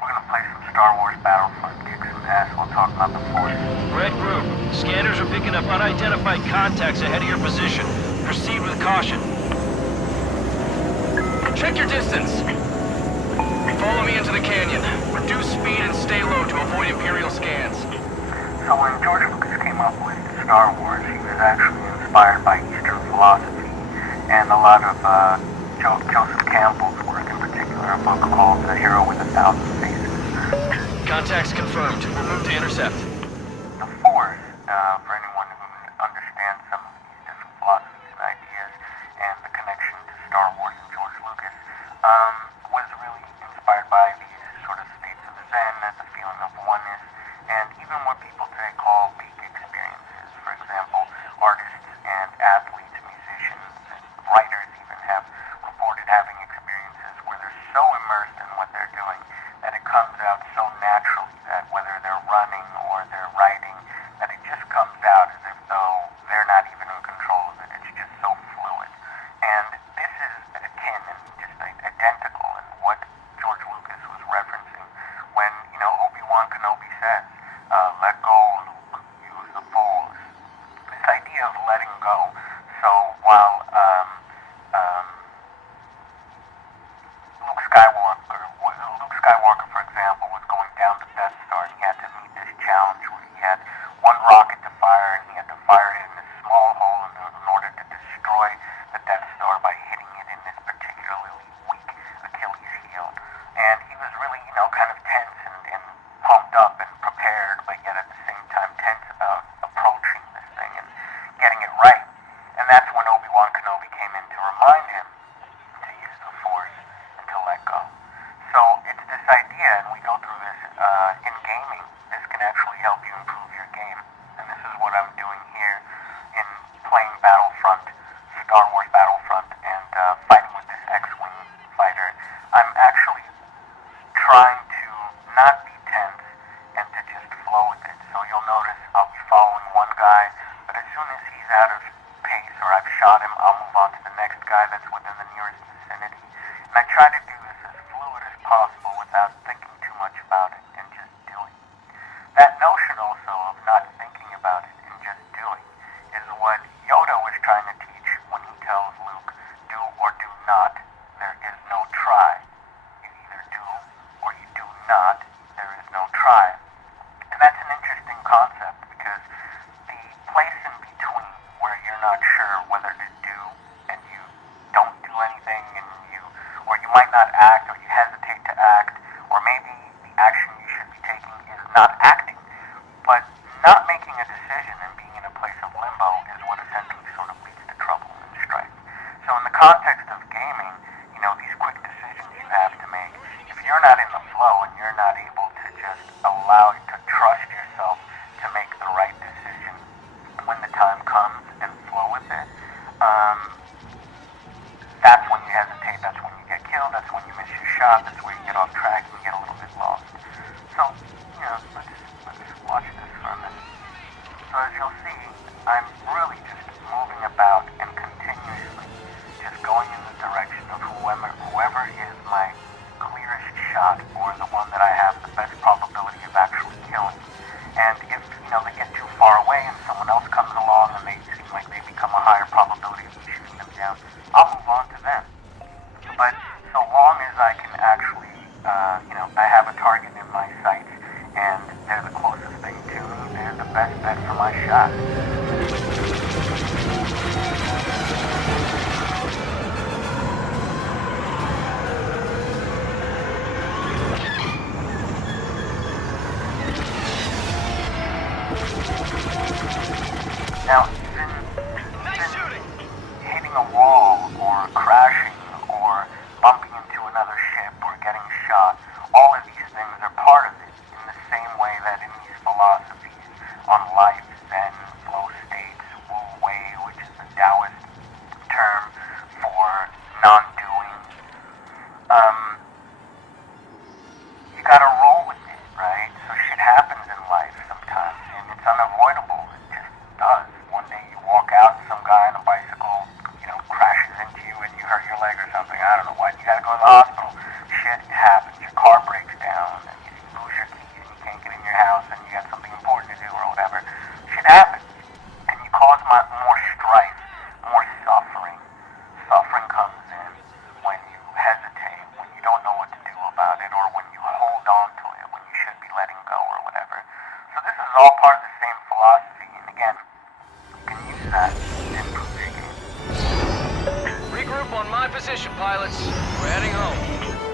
We're gonna play some Star Wars Battlefront, kick some ass while talking about the Force. Red Group, scanners are picking up unidentified contacts ahead of your position. Proceed with caution. Check your distance. Follow me into the canyon. Reduce speed and stay low to avoid Imperial scans. So when George Lucas came up with Star Wars, he was actually inspired by Eastern philosophy and a lot of Joseph Campbell's work, in particular, a book called The Hero with a Thousand Faces. Contacts confirmed. We'll move to intercept. The Force, for anyone who understands some of these different philosophies and ideas and the connection to Star Wars and George Lucas, was really inspired by these sort of states of Zen, the feeling of oneness, and even what people today call peak experiences. For example, artists and athletes, musicians, and writers even have reported having experiences where they're so immersed in what they're doing that it comes out so naturally that whether they're running or they're writing, that it just comes out as if though they're not even in control of it. It's just so fluid. And this is akin and just identical in what George Lucas was referencing when, Obi-Wan Kenobi says, let go, Luke, use the Force. This idea of letting go. So while Luke Skywalker, for example, was going down the Death Star, and he had to meet this challenge where he had one rocket to fire, and he had to fire it in this small hole in order to destroy the Death Star by hitting it in this particularly weak Achilles heel. And he was really, kind of tense and pumped up and prepared, but yet at the same time tense about approaching this thing and getting it right. And that's when Obi-Wan Kenobi came in to remind him to use the Force and to let go. So it's this idea, and we go through this in gaming. This can actually help you improve your game. And this is what I'm doing here in playing Battlefront, Star Wars Battlefront, and fighting with this X-Wing fighter. I'm actually trying to not be tense and to just flow with it. So you'll notice I'll be following one guy, but as soon as he's out of pace or I've shot him, I'll move on to the next guy that's within the nearest vicinity. And I try to do this as fluid as possible without thinking too much about it and just doing. That notion also of not thinking about it and just doing is what Yoda was trying to teach when he tells Luke, do or do not, there is no try. You either do or you do not, there is no try. And that's an interesting concept because the place in between where you're not sure whether to do and you don't do anything or you might not act or you hesitate to act, or maybe the action you should be taking is not acting, but not making a decision and being in a place of limbo is what essentially sort of leads to trouble and strife. So in the context of gaming, these quick decisions you have to make, if you're not in the flow and you're not able to just allow to trust yourself to make the right decision when the time comes and flow with it, that's when you hesitate, that's when you get killed, that's when you miss your shot, that's where you get off track and you get a little bit lost. So, let's watch this for a minute. So as you'll see, I'm really just moving about and continuously just going in the direction of whoever is my clearest shot or the one that I have the best probability of actually killing. And if, they get too far away and someone else comes along and they seem like they become a higher probability of me shooting them down, I'll move on to them. But so long as I can actually, I have a target in my sights and they're the closest thing to me, they're the best bet for my shot. Now, even hitting a wall or crashing or bumping into another ship or getting shot, all of these things are part of it in the same way that in these philosophies on life, Zen, flow states, Wu Wei, which is the Taoist term for non-doing, you gotta roll with it, right? So shit happens in life sometimes, and it's unavoidable. It just does. One day you walk out and some guy on a bicycle, crashes into you and you hurt your leg or something. I don't know what. You gotta go to the hospital. Shit happens. Your car breaks down. and then you lose your keys and you can't get in your house and you got something important to do or whatever. Shit happens. And you cause more strife, more suffering. Suffering comes in when you hesitate, when you don't know what to do about it, or when you hold on to it, when you should be letting go or whatever. So this is all part of the same philosophy, and again, you can use that to improve your game. Regroup on my position, pilots. We're heading home.